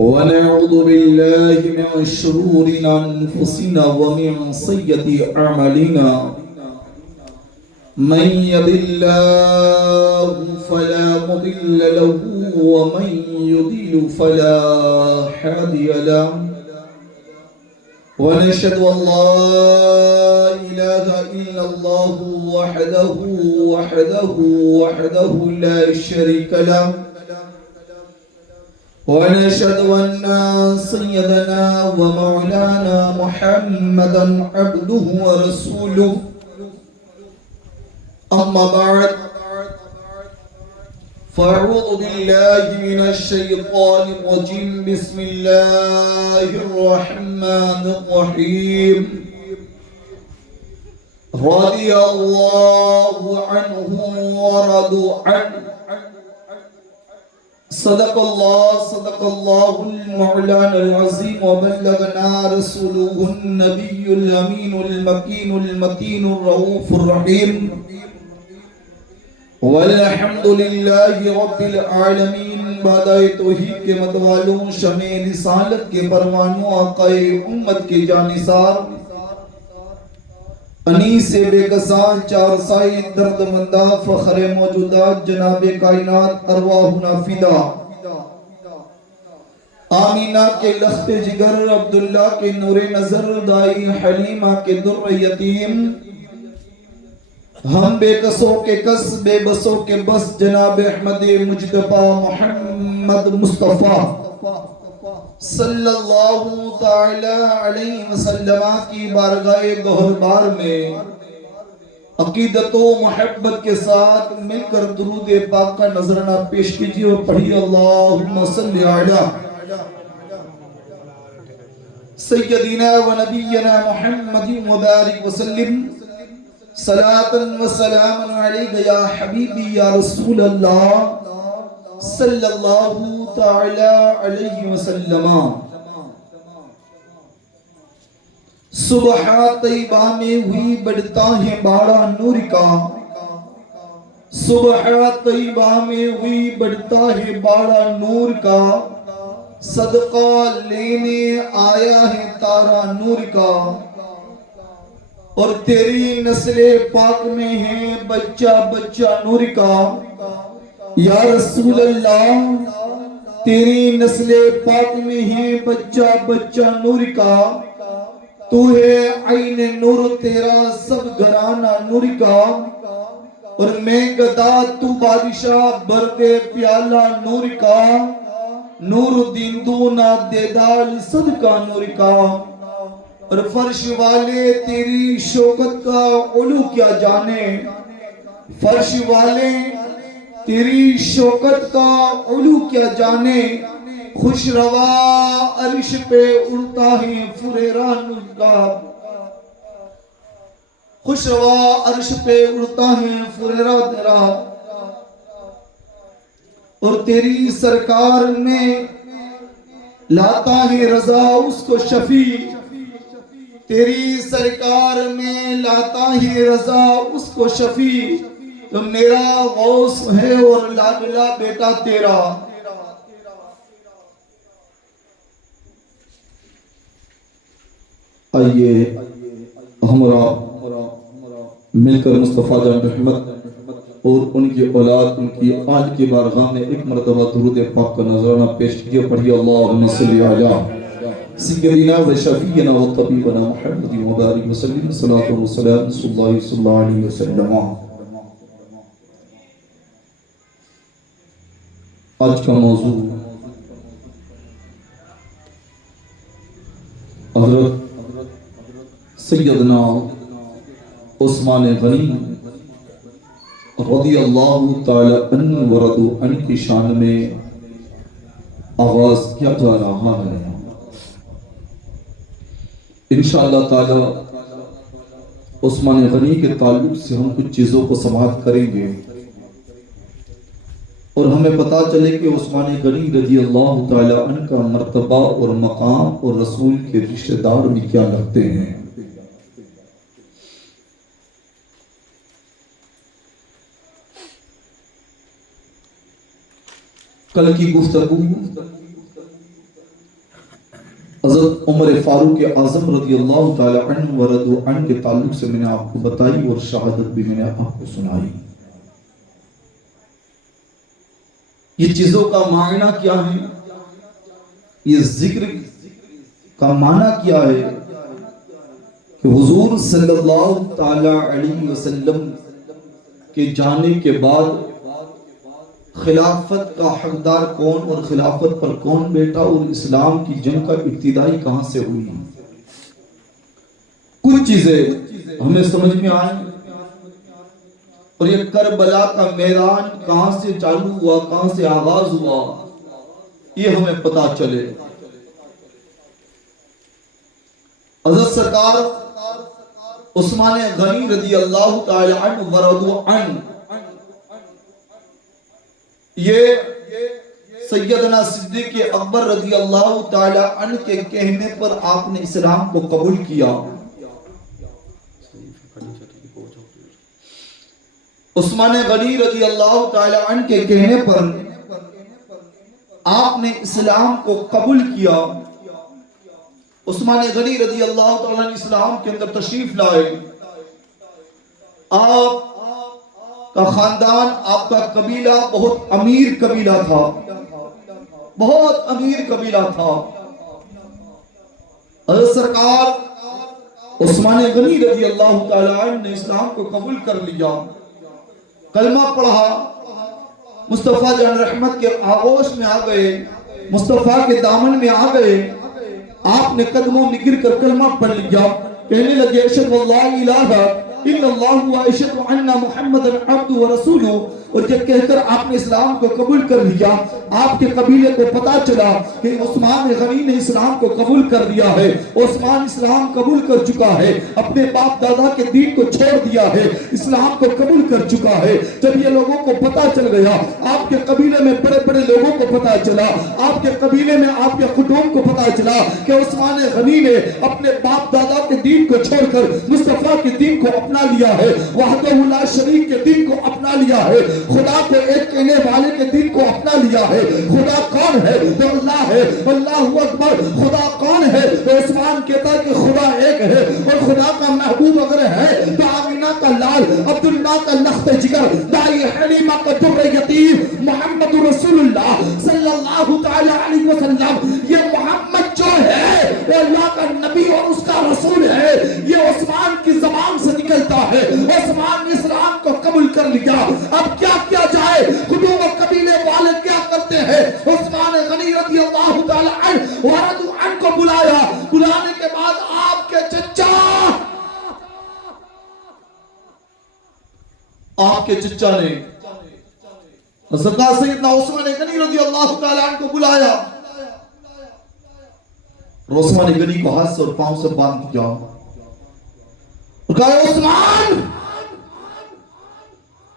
ونعوذ بالله من شرور أنفسنا ومن سيئات أعمالنا من يهد الله فلا مضل له ومن يضلل فلا هادي له ونشهد أن لا إله إلا الله وحده لا شريك له ونشهد أن سيدنا ومولانا محمدا عبده ورسوله أما بعد فأعوذ بالله من الشيطان الرجيم بسم الله الرحمن الرحيم رضي الله عنه ورضوا عنه صدق الله المولانا العظيم وبلغنا رسوله النبي الأمين المكين الرؤوف الرحيم والحمد لله رب العالمین۔ بعد توحید کے متوالوں، شمع رسالت کے پروانوں، آقائے امت کے جانثار، انیس بے کسان، چار سائی درد مندہ، فخر موجودات، جناب کائنات، ارواحنا فدا، آمینہ کے لخت جگر، عبداللہ کے نور نظر، دائی حلیمہ کے در یتیم، ہم بے کسوں کے کس، بے بسوں کے بس، جناب احمد مجتبی محمد مصطفیٰ صلی اللہ تعالی علیہ وسلم کی بارگاہ گہر بار میں عقیدت و محبت کے ساتھ مل کر درود پاک کا نذرانہ پیش کیجئے اور پڑھیے اللہم صلی علی سیدنا و نبینا محمد مبارک وسلم صلاة و سلام علیک یا حبیبی یا رسول اللہ صلی اللہ تعالی علیہ وسلم۔ صبح طیبہ میں ہوئی بڑھتا ہے باڑا نور کا، صبح طیبہ میں ہوئی بڑھتا ہے باڑا نور کا، صدقہ لینے آیا ہے تارا نور کا، اور تیری نسل پاک میں ہے بچہ بچہ نور کا، یا رسول اللہ تیری نسل پاک میں ہے بچہ بچہ نور کا، تو ہے عین نور تیرا سب گھرانہ نور کا، اور میں گدا تو بادشاہ برد پیالہ نور کا، نور دین دونا دیدال صدقہ نور کا، اور فرش والے تیری شوکت کا علو کیا جانے، فرش والے تیری شوکت کا علو کیا جانے، خوش روا عرش پہ اڑتا ہے فریرہ نور کا، خوش روا عرش پہ اڑتا ہے فریرہ تیرا، اور تیری سرکار میں لاتا ہے رضا اس کو شفیع، تیری سرکار میں لاتا ہے رضا اس کو شفیع، تو میرا غوث ہے اور لاڈلا بیٹا تیرا۔ آئیے ہمارا مل کر مصطفیٰ جان محمد اور ان کی اولاد، ان کی آج کی بارگاہ میں ایک مرتبہ درود پاک کا نذرانہ پیش کیا، پڑھیے اللہم صلی علی سیدنا و شفیعنا و طبیبنا محمد مبارک وسلم صلاۃ و سلام صلی اللہ علیہ وسلم۔ آج کا موضوع حضرت سیدنا عثمان غنی رضی اللہ تعالی عنہ ورضوا عنہ کی شان میں آغاز کیا جا رہا ہے۔ انشاءاللہ تعالی عثمان غنی کے تعلق سے ہم کچھ چیزوں کو سماعت کریں گے اور ہمیں پتا چلے کہ عثمان غنی رضی اللہ تعالی عنہ کا مرتبہ اور مقام اور رسول کے رشتہ دار بھی کیا رکھتے ہیں۔ کل کی گفتگو عمر فاروق اعظم رضی اللہ تعالی عنہ ورضوا عنہ کے تعلق سے میں نے آپ کو بتائی اور شہادت بھی میں نے آپ کو سنائی. یہ چیزوں کا معنی کیا ہے؟ یہ ذکر کا معنی کیا ہے کہ حضور صلی اللہ تعالی علیہ وسلم کے جانے کے بعد خلافت کا حقدار کون اور خلافت پر کون بیٹا اور اسلام کی جنگ کا ابتدائی کہاں سے ہوئی. کچھ چیزیں ہمیں سمجھ میں آئیں اور یہ کربلا کا میدان کہاں سے چالو ہوا، کہاں سے آغاز ہوا، یہ ہمیں پتا چلے. حضرت سرکار عثمان غنی رضی اللہ تعالی عنہ ورضوا عنہ یہ سیدنا صدیق اکبر رضی اللہ تعالی عنہ کے کہنے پر آپ نے اسلام کو قبول کیا. عثمان غنی رضی اللہ تعالی عنہ کے کہنے پر آپ نے اسلام کو قبول کیا. عثمان غنی رضی اللہ تعالی عنہ اسلام کے اندر تشریف لائے. آپ کا خاندان، آپ کا قبیلہ بہت امیر قبیلہ تھا، بہت امیر قبیلہ تھا. حضرت سرکار عثمان غنی رضی اللہ تعالی عنہ نے اسلام کو قبول کر لیا، کلمہ پڑھا، مصطفیٰ جان رحمت کے آغوش میں آ گئے، مصطفیٰ کے دامن میں آ گئے. آپ نے قدموں میں گر کر کلمہ پڑھ لیا، کہنے لگے اشہد واللہ الہ الا اللہ و اشہد ان محمد عبدہ و رسولہ. اور یہ کہہ کر آپ نے اسلام کو قبول کر لیا. آپ کے قبیلے کو پتا چلا کہ عثمان غنی نے اسلام کو قبول کر لیا ہے، عثمان اسلام قبول کر چکا ہے، اپنے باپ دادا کے دین کو چھوڑ دیا ہے، اسلام کو قبول کر چکا ہے. جب یہ لوگوں کو پتا چل گیا، آپ کے قبیلے میں بڑے بڑے لوگوں کو پتا چلا، آپ کے قبیلے میں آپ کے خطوم کو پتا چلا کہ عثمان غنی نے اپنے باپ دادا کے دین کو چھوڑ کر مصطفیٰ کے دین کو اپنا لیا ہے، وحدہ لا شریک کے دین کو اپنا لیا ہے، خدا کو ایک کہنے والے کے دین کو اپنا لیا ہے. خدا کون ہے؟ تو اللہ ہے. اللہ اکبر. خدا کون ہے؟ تو عثمان کہتا ہے کہ خدا ایک ہے. اور خدا کا محبوب اگر ہے تو آمینہ کا لال، عبداللہ کا لخت جگر، دائی حلیمہ کا در یتیم، محمد رسول اللہ صلی اللہ تعالی علیہ وسلم. یہ محمد جو ہے وہ اللہ کا نبی اور اس کا رسول ہے. یہ عثمان کی زبان سے نکلتا ہے. عثمان نے اسلام کو قبول کر لیا. اب کیا کیا جائے؟ خطوب و قبیلے والے کیا کرتے ہیں؟ عثمان غنی رضی اللہ تعالی عنہ ورضوا عنہ کو بلایا. بلانے کے بعد آپ کے چچا نے حضرت سیدنا عثمان غنی رضی اللہ تعالی عنہ کو بلایا. عثمان غنی کو ہاتھ سے اور پاؤں سے باندھ دیا اور کہا عثمان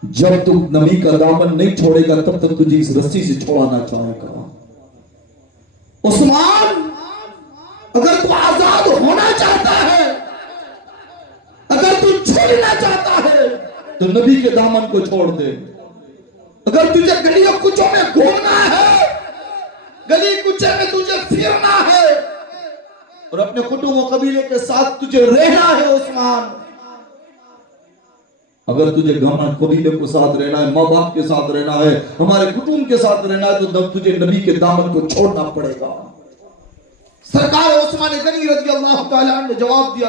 جب تم نبی کا دامن نہیں چھوڑے گا تب تک تجھے اس رسی سے چھوڑانا چاہے گا. عثمان اگر تو آزاد ہونا چاہتا ہے، اگر تو چھوڑنا چاہتا ہے تو نبی کے دامن کو چھوڑ دے. اگر تجھے گلیوں کچوں میں گھومنا ہے، گلی کچے میں تجھے پھرنا ہے اور اپنے خطوب و قبیلے کے ساتھ تجھے رہنا ہے عثمان، اگر تجھے گھمن قبیلے کو ساتھ رہنا ہے، ماں باپ کے ساتھ رہنا ہے، ہمارے خطوم کے ساتھ رہنا ہے تو تجھے نبی کے دامن کو چھوڑنا پڑے گا. سرکار عثمان غنی رضی اللہ تعالی عنہ نے جواب دیا.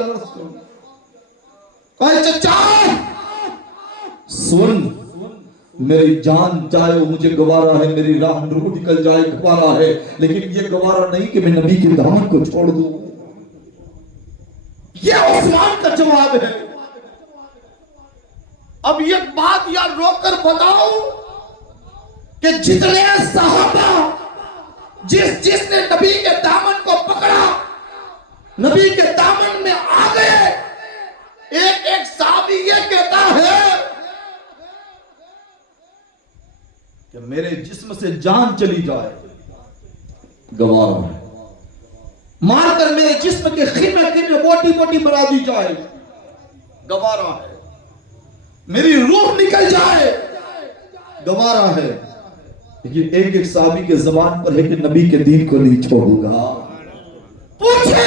کہا چچا سن، میری جان چاہے وہ مجھے گوارا ہے، میری راہ روح نکل جائے گوارا ہے، لیکن یہ گوارا نہیں کہ میں نبی کے دامن کو چھوڑ دوں. یہ عثمان کا جواب ہے. اب یہ بات یا روک کر بتاؤ کہ جتنے صحابہ جس نے نبی کے دامن کو پکڑا، نبی کے دامن میں آ گئے، ایک ایک صحابی یہ کہتا ہے کہ میرے جسم سے جان چلی جائے گوارا ہے، مار کر میرے جسم کے خیمے خیمے موٹی موٹی بنا دی جائے گوارا ہے، میری روح نکل جائے گوارا ہے. لیکن ایک ایک صحابی کے زبان پر ہے کہ نبی کے دین کو نہیں چھوڑوں گا. پوچھے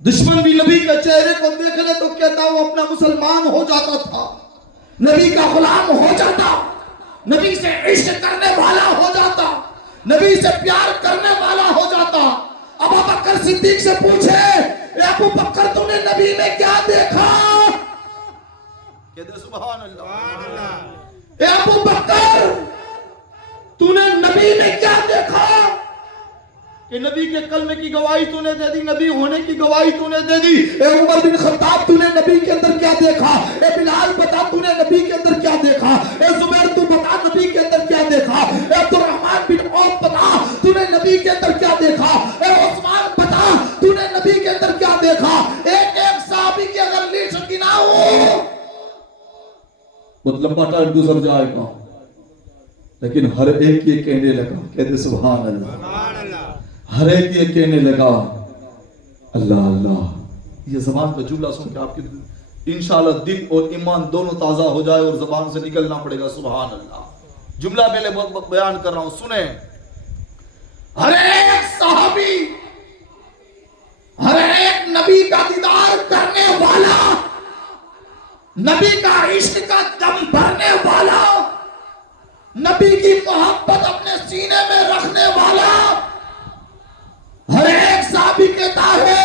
دشمن بھی نبی کے چہرے کو دیکھنے تو کہتا وہ اپنا مسلمان ہو جاتا تھا، نبی کا غلام ہو جاتا، نبی سے عشق کرنے والا ہو جاتا، نبی سے پیار کرنے والا ہو جاتا۔ ابو بکر صدیق سے پوچھے، اے ابو بکر تو نے نبی میں کیا دیکھا؟ کہتے سبحان اللہ۔ اے ابو بکر تو نے نبی میں کیا دیکھا؟ کہ نبی کے کلمے کی گواہی تو نے دے دی، نبی ہونے کی گواہی تو نے دے دی۔ اے عمر بن خطاب تو نے نبی کے اندر کیا دیکھا؟ اے بلال بتا تو نے نبی کے اندر کیا دیکھا؟ اے زبیر تو بتا نبی کے اندر کیا دیکھا؟ اے عبد الرحمن بن عوف بتا تو نے نبی کے اندر کیا دیکھا؟ اے عثمان بتا تو نے نبی کے اندر کیا دیکھا؟ ایک ایک صحابی کی اگر لیسٹ گناؤ مطلب ٹائم گزر جائے گا، لیکن ہر ایک یہ کہنے لگا، کہتے سبحان اللہ، ہر ایک یہ کہنے لگا اللہ اللہ۔ یہ زبان کا جملہ سن کے آپ کی انشاءاللہ دل اور ایمان دونوں تازہ ہو جائے اور زبان سے نکلنا پڑے گا سبحان اللہ۔ جملہ پہلے بیان کر رہا ہوں، سنیں۔ ہر ایک صحابی، ہر ایک نبی کا دیدار کرنے والا، نبی کا عشق کا دم بھرنے والا، نبی کی محبت اپنے سینے میں رکھنے والا، ہر ایک صحابی کہتا ہے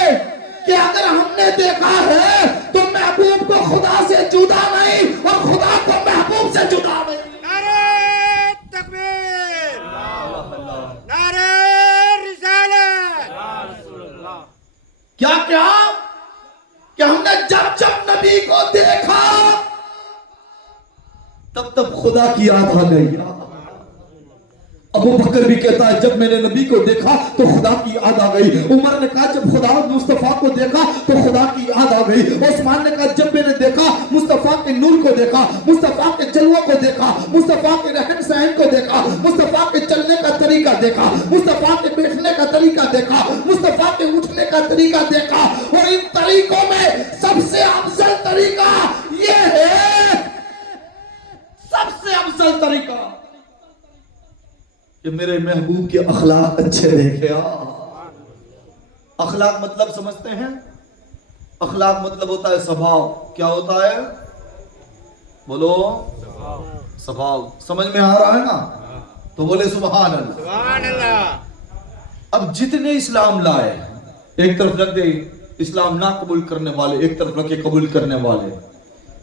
کہ اگر ہم نے دیکھا ہے تو محبوب کو خدا سے جدا نہیں اور خدا کو محبوب سے جدا نہیں۔ نعرہ تکبیر، نعرہ رسالت، کیا کہ ہم نے جب جب نبی کو دیکھا تب تب خدا کی یاد آ گئی۔ ابو بکر بھی کہتا ہے جب میں نے نبی کو دیکھا تو خدا کی یاد آ گئی۔ عمر نے کہا جب خدا مصطفیٰ کو دیکھا تو خدا کی یاد آ گئی۔ عثمان نے کہا جب میں نے دیکھا مصطفیٰ کے نور کو دیکھا، مصطفیٰ کے جلووں کو دیکھا، مصطفیٰ کے رہن سہن کو دیکھا، مصطفیٰ کے چلنے کا طریقہ دیکھا، مصطفیٰ کے بیٹھنے کا طریقہ دیکھا، مصطفیٰ کے اٹھنے کا طریقہ دیکھا، اور ان طریقوں میں سب سے افضل طریقہ یہ ہے، سب سے افضل طریقہ کہ میرے محبوب کے اخلاق اچھے دیکھے۔ اخلاق مطلب سمجھتے ہیں؟ اخلاق مطلب ہوتا ہے سبھاؤ۔ کیا ہوتا ہے؟ بولو سبھاؤ۔ سمجھ میں آ رہا ہے نا؟ تو بولے سبحان اللہ۔ سبحان اللہ۔ اب جتنے اسلام لائے، ایک طرف رکھ دے اسلام نہ قبول کرنے والے، ایک طرف رکھے قبول کرنے والے۔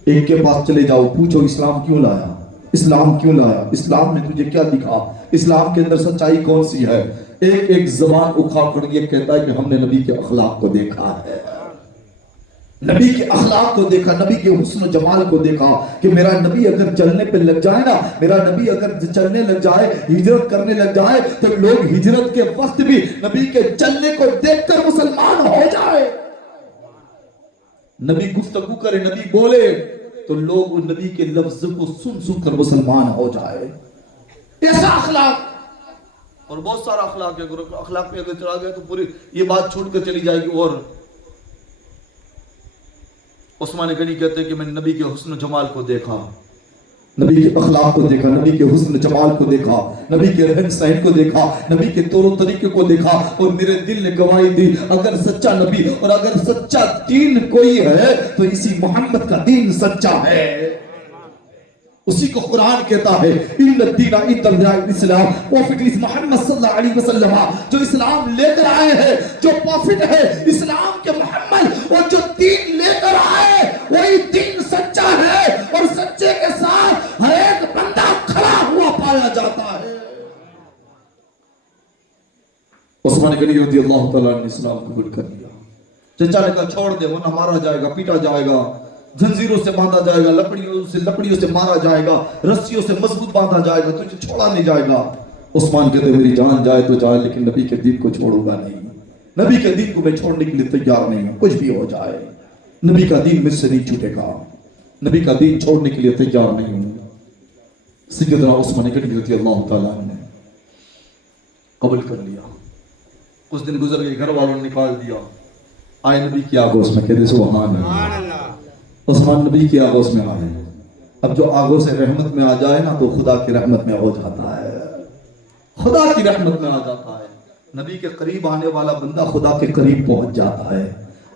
ایک کے پاس چلے جاؤ، پوچھو اسلام کیوں لایا؟ اسلام کیوں لایا؟ اسلام نے تجھے کیا دکھا؟ اسلام کے اندر سچائی کون سی ہے؟ ایک ایک زبان اکھاڑ کر یہ کہتا ہے کہ ہم نے نبی کے اخلاق کو دیکھا ہے، نبی کے اخلاق کو دیکھا، نبی کے حسن و جمال کو دیکھا کہ میرا نبی اگر چلنے پہ لگ جائے نا، میرا نبی اگر چلنے لگ جائے، ہجرت کرنے لگ جائے تو لوگ ہجرت کے وقت بھی نبی کے چلنے کو دیکھ کر مسلمان ہو جائے۔ نبی گفتگو کرے، نبی بولے تو لوگ ان نبی کے لفظ کو سن سن کر مسلمان ہو جائے۔ ایسا اخلاق، اور بہت سارا اخلاق ہے۔ اخلاق پہ اگر چلا گیا تو پوری یہ بات چھوٹ کر چلی جائے گی۔ اور عثمان غنی کہتے ہیں کہ میں نے نبی کے حسن و جمال کو دیکھا، نبی کے اخلاق کو دیکھا، نبی کے حسن و جمال کو دیکھا، نبی کے رہن سہن کو دیکھا، نبی کے طور و طریقے کو دیکھا، اور میرے دل نے گواہی دی اگر سچا نبی اور اگر سچا دین کوئی ہے تو اسی محمد کا دین سچا ہے۔ اسی کو قرآن کہتا ہے ان الدین عند اللہ الاسلام، پروفٹ محمد صلی اللہ علیہ وسلم جو اسلام لے کر آئے ہیں، جو پروفٹ ہے اسلام کے محمد، اور جو دین لے کر آئے وہی دین سچا ہے، اور سچے کے ساتھ ہر ایک بندہ کھڑا ہوا پایا جاتا ہے۔ عثمان غنی رضی اللہ تعالیٰ نے اسلام قبول کر لیا۔ چچا نے کہا چھوڑ دے ورنہ مارا جائے گا، پیٹا جائے گا، زنجیروں سے باندھا جائے گا، لکڑیوں سے مارا جائے گا، رسیوں سے مضبوط باندھا جائے گا، تجھے چھوڑا نہیں جائے گا۔ عثمان کہتے میری جان جائے تو جائے لیکن نبی کے دین کو چھوڑوں گا نہیں، نبی کے دین کو میں چھوڑنے کے لیے تیار نہیں ہوں، کچھ بھی ہو جائے نبی کا دین مجھ سے نہیں چھوٹے گا، نبی کا دین چھوڑنے کے لیے تیار نہیں ہوں۔ سیدنا عثمان غنی رضی اللہ تعالیٰ نے قبول کر لیا۔ کچھ دن گزر گئے، گھر والوں نے نکال دیا، آئے نبی کی آگوش میں، کہتے سبحان اللہ۔ عثمان نبی کی آغوش میں آئے۔ اب جو آغوش رحمت میں آ جائے نا تو خدا کی رحمت میں ہو جاتا ہے، خدا کی رحمت میں آ جاتا ہے۔ نبی کے قریب آنے والا بندہ خدا کے قریب پہنچ جاتا ہے۔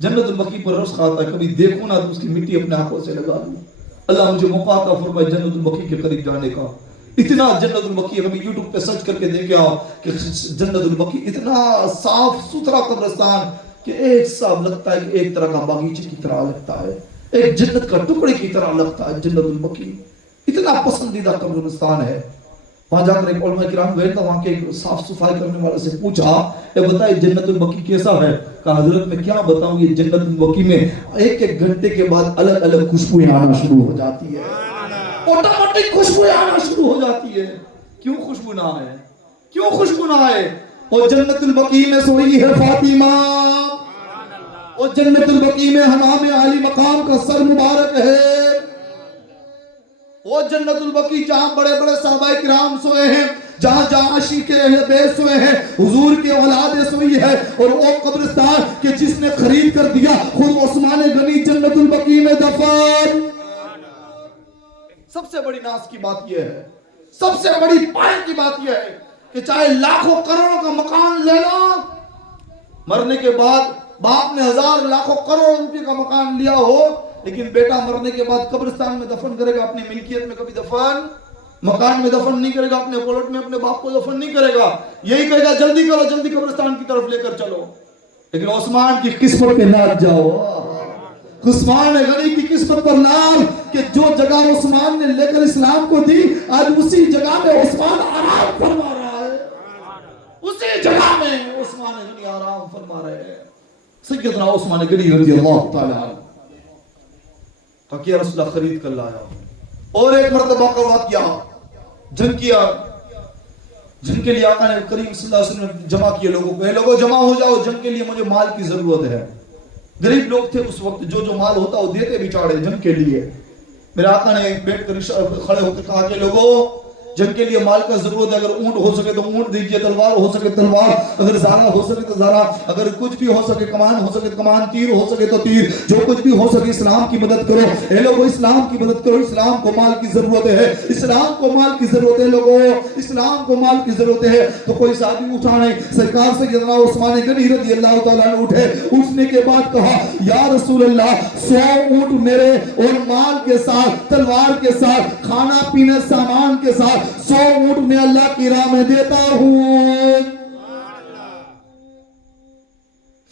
جنت البقیع پر رشک آتا ہے، کبھی دیکھوں نہ تو اس کی مٹی اپنے آنکھوں سے لگا لوں۔ اللہ مجھے موقع عطا فرمائے جنت البقیع کے قریب جانے کا۔ اتنا جنت البقیع، کبھی یوٹیوب پہ سرچ کر کے دیکھے آپ کہ جنت البقیع اتنا صاف ستھرا قبرستان کہ ایک صاحب لگتا ہے کہ ایک طرح کا باغیچے کی طرح لگتا ہے، ایک جنت کا ٹکڑے کی طرح لگتا ہے جنت البقیع۔ اتنا پسندیدہ قبرستان ہے۔ وہاں جا کر ایک علماء کرام گئے تو وہاں کے ایک صاف صفائی کرنے والے سے پوچھا، اے بتائیے جنت البقیع کیسا ہے؟ کہا حضرت میں کیا بتاؤں، یہ جنت البقیع میں ایک ایک گھنٹے کے بعد الگ الگ خوشبوئیں آنا شروع ہو جاتی ہے، آٹومیٹک خوشبوئیں آنا شروع ہو جاتی ہے۔ کیوں خوشبو نہ آئے؟ کیوں خوشبو نہ آئے؟ اور جنت البقیع میں سوئی ہے فاطمہ، اور جنت البقیع میں حمام عالی مقام کا سر مبارک ہے، وہ جنت البقیع جہاں بڑے بڑے صحابہ کرام سوئے ہیں، جہاں جہاں عاشق اہل بیت سوئے ہیں، حضور کے اولادیں سوئی ہے، اور وہ قبرستان کہ جس نے خرید کر دیا خود عثمان غنی جنت البقیع میں دفن۔ سب سے بڑی ناز کی بات یہ ہے، سب سے بڑی پائے کی بات یہ ہے کہ چاہے لاکھوں کروڑوں کا مکان لے لو، مرنے کے بعد باپ نے ہزار لاکھوں کروڑ روپے کا مکان لیا ہو، لیکن بیٹا مرنے کے بعد قبرستان میں دفن کرے گا، اپنی ملکیت میں کبھی دفن، مکان میں دفن نہیں کرے گا، اپنے پلٹ میں اپنے باپ کو دفن نہیں کرے گا، یہی کہے گا جلدی کرو، جلدی قبرستان کی طرف لے کر چلو۔ لیکن عثمان کی قسمت پہ ناز جاؤ، عثمان غنی کی قسمت پر ناز کہ جو جگہ عثمان نے لے کر اسلام کو دی، آج اسی جگہ میں عثمان آرام فرما رہا ہے، اسی جگہ میں عثمان غنی آرام فرما رہے ہیں۔ سیدنا عثمان غنی رضی اللہ تعالی عنہ کہ رسول اللہ خرید کر لایا، اور ایک مرتبہ کا واقعہ، جنگ کیا، جن کے لیے آقا نے کریم صلی اللہ علیہ وسلم نے جمع کیے لوگوں کو، اے لوگوں جمع ہو جاؤ، جنگ کے لیے مجھے مال کی ضرورت ہے۔ غریب لوگ تھے اس وقت، جو جو مال ہوتا وہ دیتے بیچارے جنگ کے لیے۔ میرے آقا نے بیٹھ کر کھڑے ہو کر کہا کہ لوگوں جنگ کے لیے مال کا ضرورت ہے، اگر اونٹ ہو سکے تو اونٹ دیجئے، تلوار ہو سکے تلوار، اگر زارہ ہو سکے تو زارہ، اگر کچھ بھی ہو سکے، کمان ہو سکے تو کمان، تیر ہو سکے تو تیر، جو کچھ بھی ہو سکے اسلام کی مدد کرو۔ اے لوگوں اسلام کی مدد کرو، اسلام کو مال کی ضرورت ہے، اسلام کو مال کی ضرورت ہے، لوگوں اسلام کو مال کی ضرورت ہے۔ تو کوئی صحابی اٹھا نہیں، سرکار سیدنا عثمان غنی رضی اللہ تعالیٰ عنہ اٹھے، اٹھنے کے بعد کہا یا رسول اللہ 100 اونٹ میرے اور مال کے ساتھ، تلوار کے ساتھ، کھانا پینے سامان کے ساتھ 100 اونٹ میں اللہ کی راہ میں دیتا ہوں۔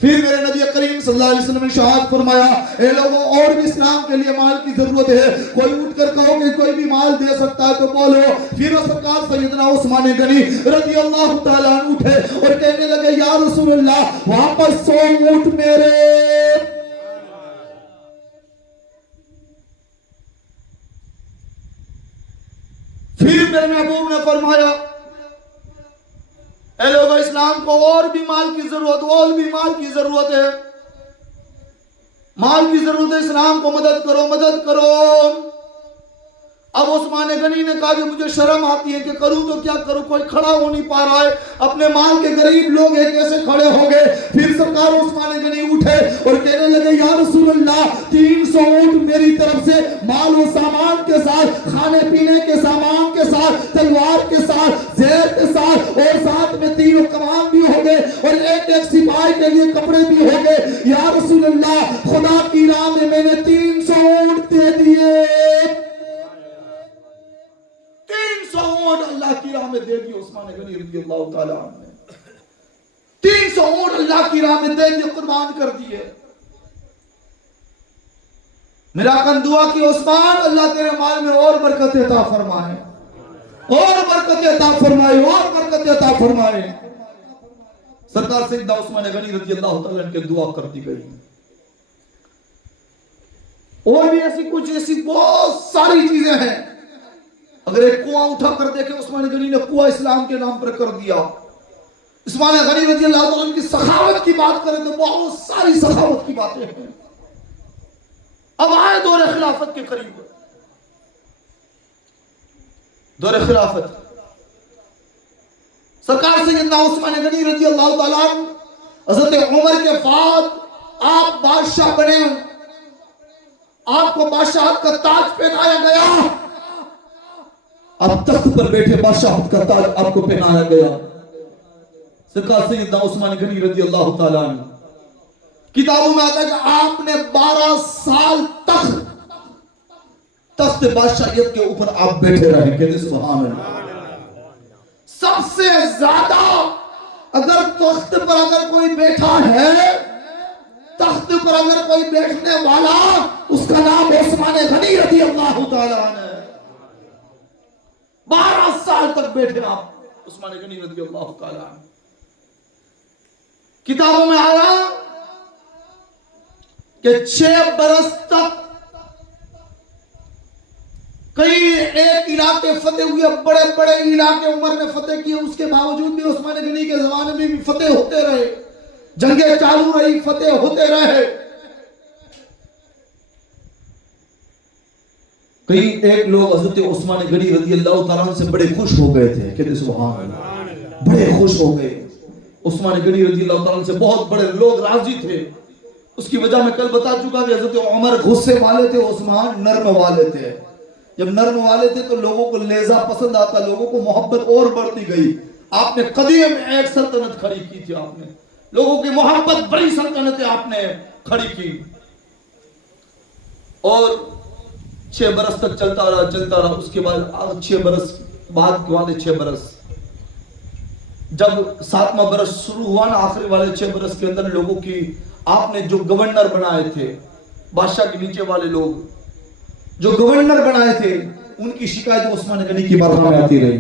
پھر میرے نبی کریم صلی اللہ علیہ وسلم نے شہادت فرمایا، اے لوگوں اور بھی اسلام کے لیے مال کی ضرورت ہے، کوئی اٹھ کر کہو کہ کوئی بھی مال دے سکتا ہے تو بولو۔ پھر سرکار سیدنا عثمان غنی رضی اللہ تعالیٰ عنہ اٹھے اور کہنے لگے یا رسول اللہ واپس 100 اونٹ میرے۔ پھر میرے محبوب نے فرمایا اے لوگوں اسلام کو اور بھی مال کی ضرورت، اور بھی مال کی ضرورت ہے، مال کی ضرورت ہے، اسلام کو مدد کرو، مدد کرو۔ اب عثمان غنی نے کہا کہ مجھے شرم آتی ہے کہ کروں تو کیا کروں، کوئی کھڑا ہو نہیں پا رہا ہے، اپنے مال کے غریب لوگ ہیں کیسے کھڑے ہو گئے۔ پھر سرکار عثمان غنی اٹھے اور کہنے لگے یا رسول اللہ 300 اونٹ میری طرف سے، مال و سامان کے ساتھ، کھانے پینے کے سامان کے ساتھ، تلوار کے ساتھ، زیر کے ساتھ، اور ساتھ میں 3 کمان بھی ہو گئے، اور ایک ایک سپاہی کے لیے کپڑے بھی ہو گئے۔ یا رسول اللہ خدا کی راہ میں نے 300 اونٹ دے دیے، 300 اونٹ اللہ کی راہ میں دے دی عثمان غنی رضی اللہ تعالیٰ عنہ نے، 300 اونٹ اللہ کی راہ میں دے دی، قربان کر دیے۔ میرا کن دعا کی عثمان اللہ تیرے مال میں اور برکت عطا فرمائے، اور برکت عطا فرمائے، اور برکت عطا فرمائے۔ سرکار سیدنا عثمان غنی رضی اللہ تعالیٰ عنہ کے دعا کرتی گئی۔ اور بھی ایسی کچھ ایسی بہت ساری چیزیں ہیں، اگر ایک کنواں اٹھا کر دیکھیں عثمان غنی نے کنواں اسلام کے نام پر کر دیا۔ عثمان غنی رضی اللہ تعالیٰ عنہ کی سخاوت کی بات کریں تو بہت ساری سخاوت کی باتیں ہیں۔ اب آئے دور خلافت کے قریب، دور خلافت، سرکار سیدنا عثمان غنی رضی اللہ تعالیٰ عنہ حضرت عمر کے بعد آپ بادشاہ بنے، آپ کو بادشاہت کا تاج پہنایا گیا، آپ تخت پر بیٹھے بادشاہت کا تاج آپ کو پہنایا گیا۔ سرکار سیدنا عثمان غنی رضی اللہ تعالیٰ عنہ کتابوں میں آتا ہے کہ آپ نے 12 سال تک تخت بادشاہیت کے اوپر آپ بیٹھے رہے. کہتے سبحان اللہ. سب سے زیادہ اگر تخت پر اگر کوئی بیٹھا ہے، تخت پر اگر کوئی بیٹھنے والا، اس کا نام عثمان غنی رضی اللہ تعالیٰ عنہ. 12 سال تک بیٹھے آپ عثمان غنی رضی اللہ تعالیٰ عنہ. کتابوں میں آیا کہ 6 برس تک کئی ایک علاقے فتح ہوئے، بڑے بڑے علاقے عمر نے فتح کیے. اس کے باوجود بھی عثمان غنی کے زمانے میں بھی فتح ہوتے رہے، جنگیں چالو رہی، فتح ہوتے رہے. کئی ایک لوگ حضرت عثمان غنی رضی اللہ تعالیٰ عنہ سے بڑے خوش ہو گئے تھے. کہتے سبحان اللہ. بڑے خوش ہو گئے. عثمان غنی رضی اللہ تعالیٰ عنہ سے بہت بڑے لوگ راضی تھے. اس کی وجہ میں کل بتا چکا کہ حضرت عمر غصے والے تھے، عثمان نرم والے تھے. جب نرم والے تھے تو لوگوں کو لیزہ پسند آتا، لوگوں کو محبت اور بڑھتی گئی. آپ نے قدیم ایک سلطنت کھڑی کی تھی، آپ نے لوگوں کی محبت، بڑی سلطنتیں آپ نے کھڑی کی. اور 6 برس تک چلتا رہا. اس کے بعد 6 برس بعد والے 6 برس، جب 7واں برس شروع ہوا نا، آخری والے 6 برس کے اندر لوگوں کی آپ نے جو گورنر بنائے تھے، بادشاہ کے نیچے والے لوگ جو گورنر بنائے تھے، ان کی شکایت عثمان غنی کی بارگاہ میں آتی رہی.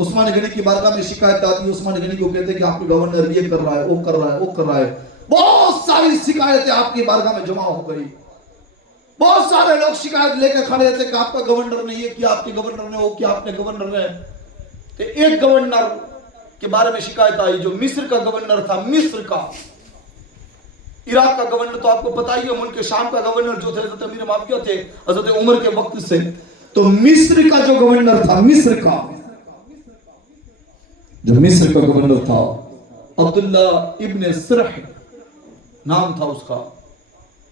عثمان غنی کی بارگاہ میں شکایت آتی، عثمان غنی کو کہتے کہ آپ کے گورنر یہ کر رہا ہے، وہ کر رہا ہے، وہ کر رہا ہے. بہت ساری شکایتیں آپ کی بارگاہ میں جمع ہو گئی. بہت سارے لوگ شکایت لے کے کھڑے تھے کہ آپ کا گورنر نے یہ کیا، آپ کے گورنر نے وہ کیا، آپ نے گورنر نے. کہ ایک گورنر کے بارے میں شکایت آئی جو مصر کا گورنر تھا. مصر کا، عراق کا گورنر تو آپ کو پتا ہی ہے، ملک شام کا گورنر جو تھے حضرت امیر معاویہ تھے حضرت عمر کے وقت سے. تو مصر کا جو گورنر تھا، مصر کا جو مصر کا گورنر تھا، عبداللہ ابن سرح نام تھا اس کا.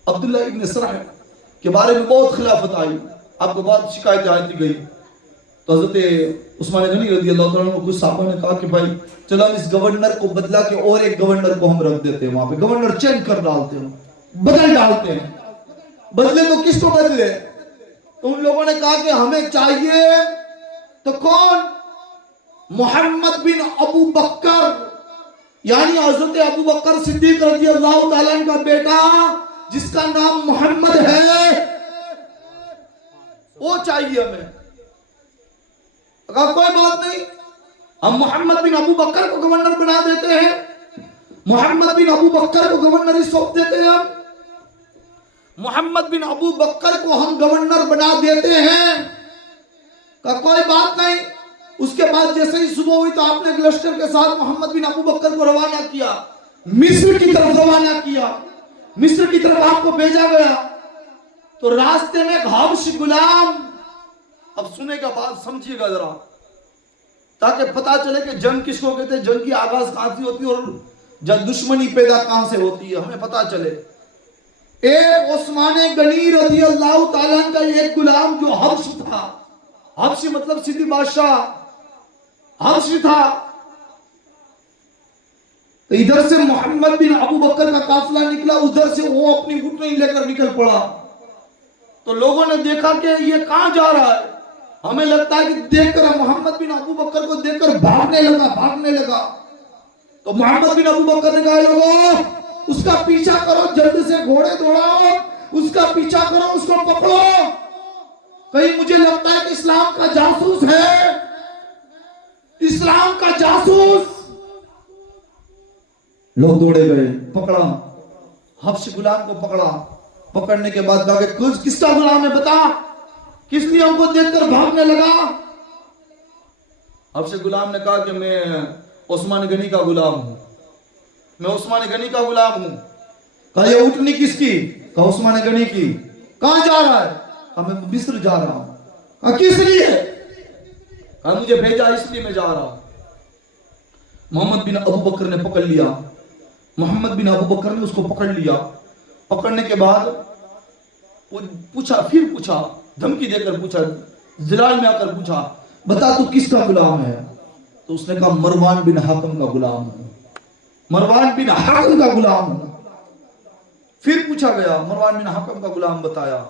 عبداللہ ابن سرح کے بارے میں بہت خلافت آئی، آپ کو بہت شکایتیں آتی گئی. تو حضرت عثمان غنی رضی اللہ تعالیٰ عنہ کو صحابہ نے کہا کہ بھائی چلو ہم اس گورنر کو بدلا کے اور ایک گورنر کو ہم رکھ دیتے ہیں، وہاں پہ گورنر چینج کر ڈالتے ہیں، بدل ڈالتے ہیں. بدلے تو کس کو بدلے؟ تو ان لوگوں نے کہا کہ ہمیں چاہیے تو کون؟ محمد بن ابو بکر، یعنی حضرت ابو بکر صدیق رضی اللہ تعالیٰ عنہ کا بیٹا جس کا نام محمد ہے، وہ چاہیے ہمیں. کہا کوئی بات نہیں، ہم محمد بن ابو بکر کو گورنر بنا دیتے ہیں، محمد بن ابو بکر کو گورنر سونپ دیتے ہیں، محمد بن ابو بکر کو ہم گورنر بنا دیتے ہیں. کہا کوئی بات نہیں. اس کے بعد جیسے ہی صبح ہوئی تو آپ نے ایک لشکر کے ساتھ محمد بن ابو بکر کو روانہ کیا، مصر کی طرف روانہ کیا، مصر کی طرف آپ کو بھیجا گیا. تو راستے میں ایک حبشی غلام، اب سنے کا بات سمجھیے گا ذرا تاکہ پتا چلے کہ جنگ کس کو کہتے ہیں، جنگ کی آغاز کہاں سے ہوتی ہے اور جب دشمنی پیدا کہاں سے ہوتی ہے، ہمیں پتا چلے. ایک عثمان غنی رضی اللہ تعالیٰ کا ایک غلام جو حبش تھا، حبشی مطلب سیدھی بادشاہ، حبشی تھا. تو ادھر سے محمد بن ابو بکر کا قافلہ نکلا، ادھر سے وہ اپنی اونٹنی لے کر نکل پڑا. تو لوگوں نے دیکھا کہ یہ کہاں جا رہا ہے، ہمیں لگتا ہے کہ دیکھ کر محمد بن ابو بکر کو دیکھ کر بھاگنے لگا. تو محمد بن ابو بکر نے کہا لوگوں اس کا پیچھا کرو، جلد سے گھوڑے دوڑاؤ، اس کا پیچھا کرو، اس کو پکڑو، کہیں مجھے لگتا ہے کہ اسلام کا جاسوس ہے، اسلام کا جاسوس. لوگ دوڑے گئے، پکڑا حبشی غلام کو، پکڑا. پکڑنے کے بعد کہا کہ کس کا غلام ہے، بتا کس لیے ہم کو دیکھ کر بھاگنے لگا. حبشی غلام نے کہا کہ میں عثمان غنی کا غلام ہوں، میں عثمان غنی کا غلام ہوں. کہا یہ اونٹنی کس کی؟ کہا عثمان غنی کی. کہاں جا رہا ہے؟ کہا میں مصر جا رہا ہوں. کہا کس لیے؟ کہا مجھے بھیجا اس لیے میں جا رہا ہوں. محمد بن ابو بکر نے پکڑ لیا، محمد بن ابو بکر نے اس کو پکڑ لیا. پکڑنے کے بعد پوچھا، دھمکی دے کر پوچھا، زلال میں آ کر پوچھا بتا تو کس کا غلام ہے؟ تو اس نے کہا مروان بن حاکم کا غلام ہوں، مروان بن حاکم کا غلام ہوں. پھر پوچھا گیا، مروان بن حکم کا غلام بتایا.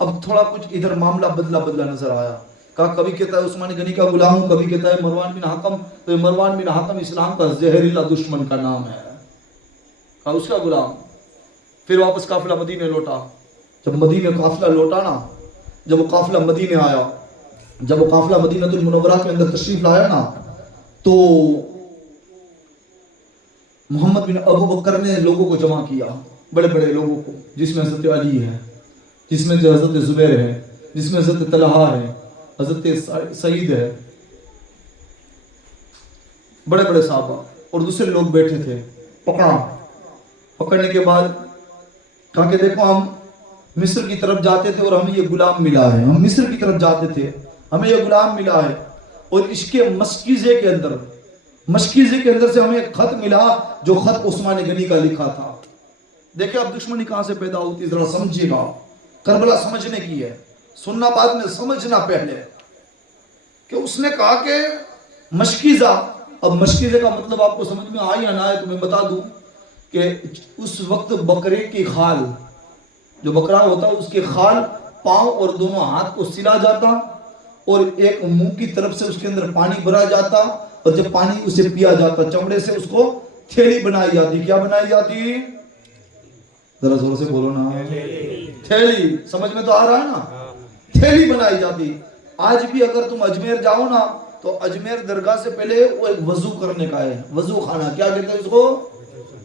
اب تھوڑا کچھ ادھر معاملہ بدلا نظر آیا. کہا کبھی کہتا ہے عثمان غنی کا غلام ہوں، کبھی کہتا ہے مروان بن حکم. تو مروان بن حکم اسلام کا زہریلا دشمن کا نام ہے. کہا اس کا غلام. پھر واپس قافلہ مدینے لوٹا. جب مدینے قافلہ لوٹا نا، جب وہ قافلہ مدینے آیا، جب وہ قافلہ مدینہ المنورہ کے اندر تشریف لایا نا، تو محمد بن ابو بکر نے لوگوں کو جمع کیا، بڑے بڑے لوگوں کو، جس میں حضرت علی ہے، جس میں حضرت زبیر ہے، جس میں حضرت طلحہ ہے، حضرت سعید ہے، بڑے بڑے صحابہ اور دوسرے لوگ بیٹھے تھے. پکڑنے کے بعد کہا کہ دیکھو ہم مصر کی طرف جاتے تھے اور ہمیں یہ غلام ملا ہے. ہم مصر کی طرف جاتے تھے، ہمیں یہ غلام ملا ہے، اور اس کے مشکیزے کے اندر سے ہمیں ایک خط ملا جو خط عثمان غنی کا لکھا تھا. دیکھیں اب دشمنی کہاں سے پیدا ہوتی، ذرا سمجھیے گا. کربلا سمجھنے کی ہے، سننا بعد میں، سمجھنا پہلے. کہ اس نے کہا کہ مشکیزہ. اب مشکیزے کا مطلب آپ کو سمجھ میں آئی یا نہ آئے تو میں بتا دوں کہ اس وقت بکرے کی خال، جو بکرا ہوتا ہے اس کے خال پاؤں اور دونوں ہاتھ کو سلا جاتا، اور ایک منہ کی طرف سے اس کے اندر پانی بھرا جاتا، اور جب پانی اسے پیا جاتا چمڑے سے اس کو تھیلی بنائی جاتی. کیا بنائی جاتی؟ ذرا زور سے بولو نا. تھیلی. سمجھ میں تو آ رہا ہے نا؟ تھیلی بنائی جاتی. آج بھی اگر تم اجمیر جاؤ نا تو اجمیر درگاہ سے پہلے وہ ایک وضو کرنے کا ہے، وضو خانہ. کیا کہتے ہیں اس کو؟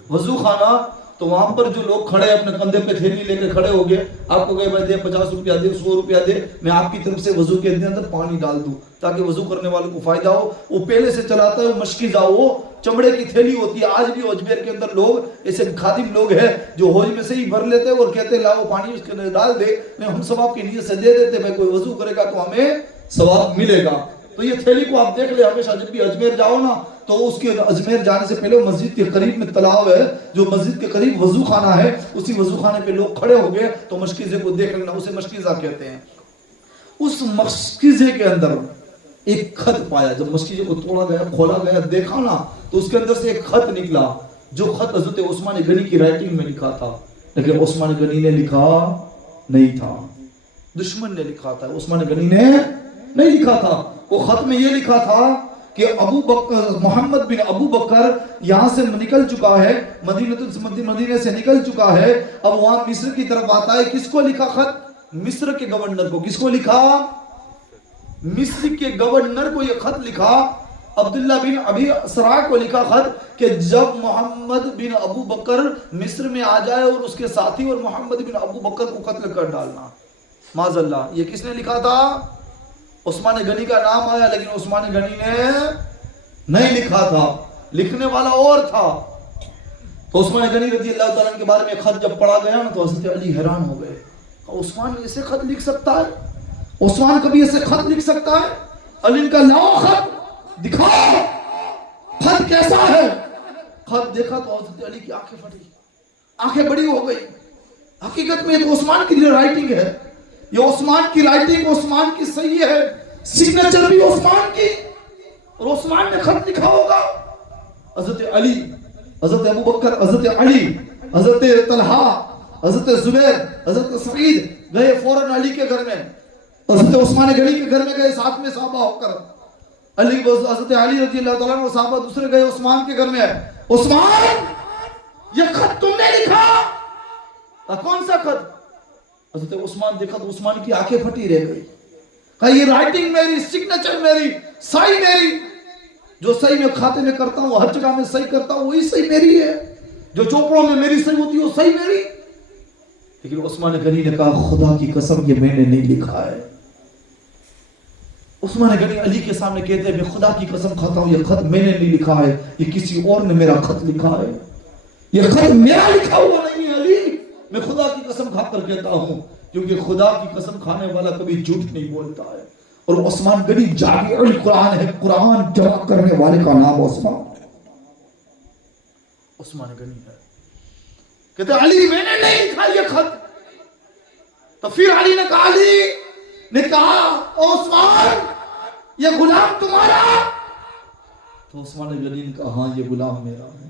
وضو خانہ. تو وہاں پر جو لوگ کھڑے اپنے کندھے پہ تھیلی لے کے کھڑے ہو گئے، آپ کو کہے بھائی دے 50 روپیہ دے، 100 روپیہ دے، میں آپ کی طرف سے وضو کے اندر پانی ڈال دوں تاکہ وضو کرنے والوں کو فائدہ ہو. وہ پہلے سے چلاتا ہے، وہ مشکیزہ، وہ چمڑے کی تھیلی ہوتی ہے. آج بھی اجمیر کے اندر لوگ ایسے خادم لوگ ہیں جو حوض میں سے ہی بھر لیتے اور کہتے ہیں لاؤ پانی اس کے اندر ڈال دے، ہم ثواب کی نیت سے دے دیتے، میں کوئی وضو کرے گا تو ہمیں ثواب ملے گا. تو یہ تھیلی کو آپ دیکھ لیں ہمیشہ جب بھی اجمیر جاؤ نا تو اس کے اجمیر جانے سے پہلے مسجد کے قریب میں تلاؤ ہے، جو مسجد کے قریب وضو خانہ ہے، اسی وضو خانے پہ لوگ کھڑے ہو گئے تو مشکیزے کو دیکھ لینا، اسے مشکیزہ کہتے ہیں. اس مشکیزے کے اندر ایک خط پایا. جب مشکیزے کو توڑا گیا، کھولا گیا، دیکھا نا تو اس کے اندر سے ایک خط نکلا، جو خط حضرت عثمان غنی کی رائٹنگ میں لکھا تھا. لیکن عثمان غنی نے لکھا نہیں تھا، دشمن نے لکھا تھا، عثمان غنی نے نہیں لکھا تھا. وہ خط میں یہ لکھا تھا کہ محمد بن ابو بکر یہاں سے نکل چکا ہے، مدینہ سے نکل چکا ہے، اب وہاں مصر کی طرف آتا ہے. کس کو لکھا خط؟ مصر کے گورنر کو. کس کو لکھا؟ مصر کے گورنر کو یہ خط لکھا. عبداللہ بن ابی سرا کو لکھا خط کہ جب محمد بن ابو بکر مصر میں آ جائے اور اس کے ساتھی اور محمد بن ابو بکر کو قتل کر ڈالنا. معاذ اللہ. یہ کس نے لکھا تھا؟ عثمان غنی کا نام آیا لیکن عثمان غنی نے نہیں لکھا تھا، لکھنے والا اور تھا. تو عثمان غنی رضی اللہ تعالیٰ کے بارے میں خط جب پڑھا گیا نا تو حضرت علی حیران ہو گئے. عثمان ایسے خط لکھ سکتا ہے؟ عثمان کبھی ایسے خط لکھ سکتا ہے؟ علی کا لاؤ خط دکھاؤ، خط کیسا ہے؟ خط دیکھا تو حضرت علی کی آنکھیں پھٹی، آنکھیں بڑی ہو گئی. حقیقت میں یہ تو عثمان کی رائٹنگ ہے، یہ عثمان کی رائٹنگ عثمان کی صحیح ہے، سگنیچر بھی عثمان کی، اور عثمان نے خط لکھا ہوگا. حضرت علی، حضرت ابو بکر، حضرت علی، حضرت طلحہ، حضرت زبیر، حضرت سعید گئے فوراً علی کے گھر میں، حضرت عثمان غنی کے گھر میں گئے ساتھ میں صحابہ ہو کر. حضرت علی رضی اللہ تعالیٰ اور صحابہ دوسرے گئے عثمان کے گھر میں. عثمان یہ خط تم نے لکھا؟ کون سا خط؟ حضرت عثمان دیکھا تو عثمان کی آنکھیں پھٹی رہ گئی. کہا یہ رائٹنگ میری، سگنیچر میری، صحیح میری، جو صحیح میں کھاتے میں کرتا ہوں، ہر جگہ میں صحیح کرتا ہوں، وہی صحیح میری ہے، جو چوپڑوں میں میری صحیح ہوتی ہے وہ صحیح میری. لیکن عثمان غنی نے کہا خدا کی قسم یہ میں نے نہیں لکھا ہے. عثمان غنی علی کے سامنے کہتے ہیں میں خدا کی قسم کھاتا ہوں یہ خط میں نے نہیں لکھا ہے، یہ کسی اور نے میرا خط لکھا ہے، یہ خط میرا لکھا ہوا نہیں ہے علی، میں خدا کی قسم کھا کر کہتا ہوں، کیونکہ خدا کی قسم کھانے والا کبھی جھوٹ نہیں بولتا ہے. اور عثمان غنی جامع القرآن ہے، قرآن جمع کرنے والے کا نام عثمان غنی ہے. کہتے علی میں نے نہیں لکھا یہ خط. تو پھر علی نے کہا، علی نے کہا عثمان یہ غلام تمہارا؟ تو عثمان غنی نے کہا ہاں یہ غلام میرا ہے.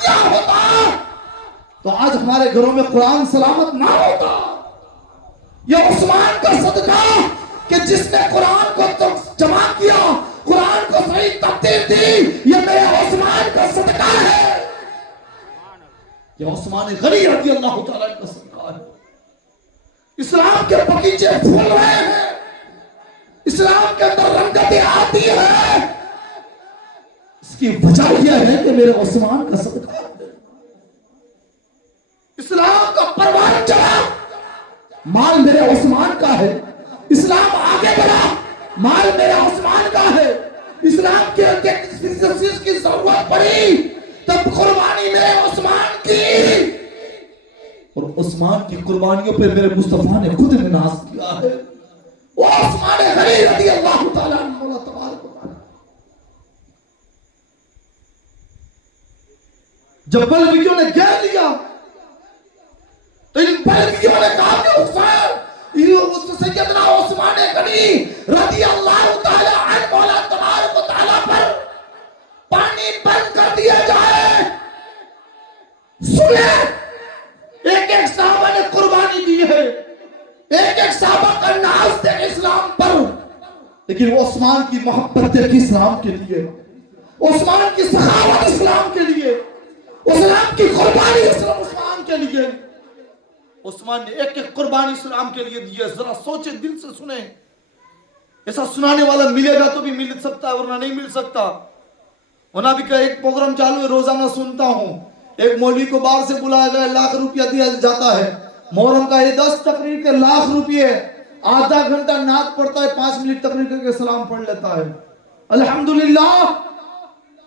کیا ہوتا تو آج ہمارے گھروں میں قرآن سلامت نہ ہوتا. یہ عثمان کا صدقہ کہ جس نے قرآن کو جمع کیا, قرآن کو صحیح ترتیب دی, یہ میرے عثمان کا صدقہ ہے. یہ عثمان غنی رضی اللہ تعالیٰ کا صدقہ ہے. اسلام کے بغیچے پھول رہے ہیں, اسلام کے اندر رنگتیں آتی ہے. اس کی وجہ یہ ہے کہ میرے عثمان کا صدقہ ہے. اسلام کا پروان چلا, مال میرے عثمان کا ہے. اسلام آگے بڑھا, مال میرے عثمان کا ہے. اسلام کے چیز کی ضرورت پڑی تب قربانی میرے عثمان کی, اور عثمان کی قربانیوں پہ میرے مصطفیٰ نے خود ناز کیا ہے. وہ عثمان غنی رضی اللہ تعالیٰ عنہ مولا تبارک و تعالیٰ. جب بلویوں نے گھیر لیا تو ان بلویوں نے کہا کہ حسین, سیدنا عثمان غنی رضی اللہ تعالیٰ عنہ مولا تبارک و تعالیٰ پر پانی بند کر دیا جائے. سنیں, ایک ایک صحابہ نے قربانی دی ہے, ایک ایک صحابہ کا ناز تھے اسلام پر, لیکن وہ عثمان کی محبت تھی اسلام کے لیے, عثمان کی سخاوت اسلام کے لیے, اسلام کی قربانی عثمان کے لیے. عثمان نے ایک ایک قربانی اسلام کے لیے دی ہے. ذرا سوچیں, دل سے سنیں. ایسا سنانے والا ملے گا تو بھی مل سکتا ہے ورنہ نہیں مل سکتا. ہونا بھی کہ ایک پروگرام چالو ہے, روزانہ سنتا ہوں, ایک مولوی کو باہر سے بلایا گیا, لاکھ روپیہ دیا جاتا ہے. محرم کا یہ 10 تقریر کے لاکھ روپیے, آدھا گھنٹہ نعت پڑھتا ہے, 5 منٹ تقریر کر کے سلام پڑھ لیتا ہے. الحمدللہ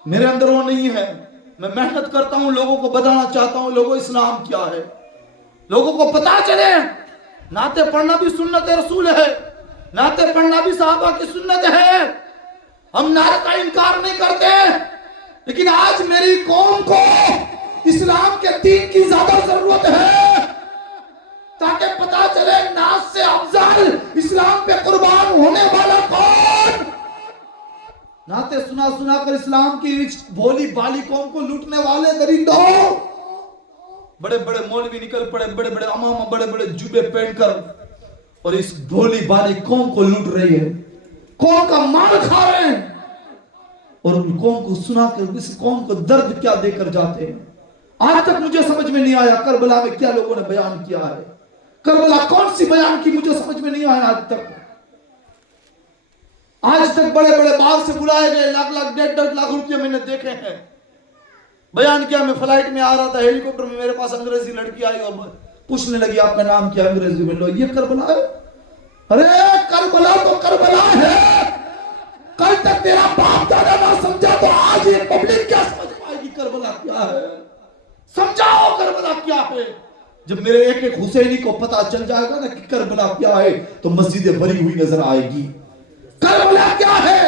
میرے اندر وہ نہیں ہے. میں محنت کرتا ہوں, لوگوں کو بتانا چاہتا ہوں لوگوں اسلام کیا ہے, لوگوں کو پتا چلے. نعتیں پڑھنا بھی سنت رسول ہے, نعتیں پڑھنا بھی صحابہ کی سنت ہے. ہم نعت کا انکار نہیں کرتے, لیکن آج میری قوم کو اسلام کے دین کی زیادہ ضرورت ہے تاکہ پتا چلے نعت سے افضل اسلام پہ قربان ہونے والا کون. نعتیں سنا سنا کر اسلام کی بھولی بالی قوم کو لوٹنے والے درندوں, بڑے بڑے مولوی نکل پڑے, بڑے بڑے امام, بڑے بڑے جوبے پہن کر, اور اس بھولی بالی قوم کو لوٹ رہی ہے, قوم کا مال کھا رہے ہیں, اور ان قوم کو سنا کر اس قوم کو درد کیا دے کر جاتے ہیں. آج تک مجھے سمجھ میں نہیں آیا کربلا میں کیا لوگوں نے بیان کیا ہے. کربلا کون سی بیان کی مجھے سمجھ میں نہیں آیا آج تک. آج تک بڑے بڑے باہر سے بلائے گئے, لاکھ لاکھ 1.5 لاکھ روپے میں نے دیکھے ہیں. بیان کیا, میں فلائٹ میں آ رہا تھا, ہیلی کاپٹر میں میرے پاس انگریزی لڑکی آئی اور پوچھنے لگی آپ کا نام کیا, انگریزی میں. لو یہ کربلا ہے. ارے کربلا تو کربلا ہے, کل تک تیرا باپ دادا نہ سمجھا تو آج یہ پبلک کیا سمجھ پائے گی کربلا کیا ہے. سمجھاؤ کربلا کیا ہے. جب میرے ایک ایک حسینی کو پتا چل جائے گا نا کہ کربلا کیا ہے تو مسجدیں بھری ہوئی نظر آئے گی. کربلا کیا ہے,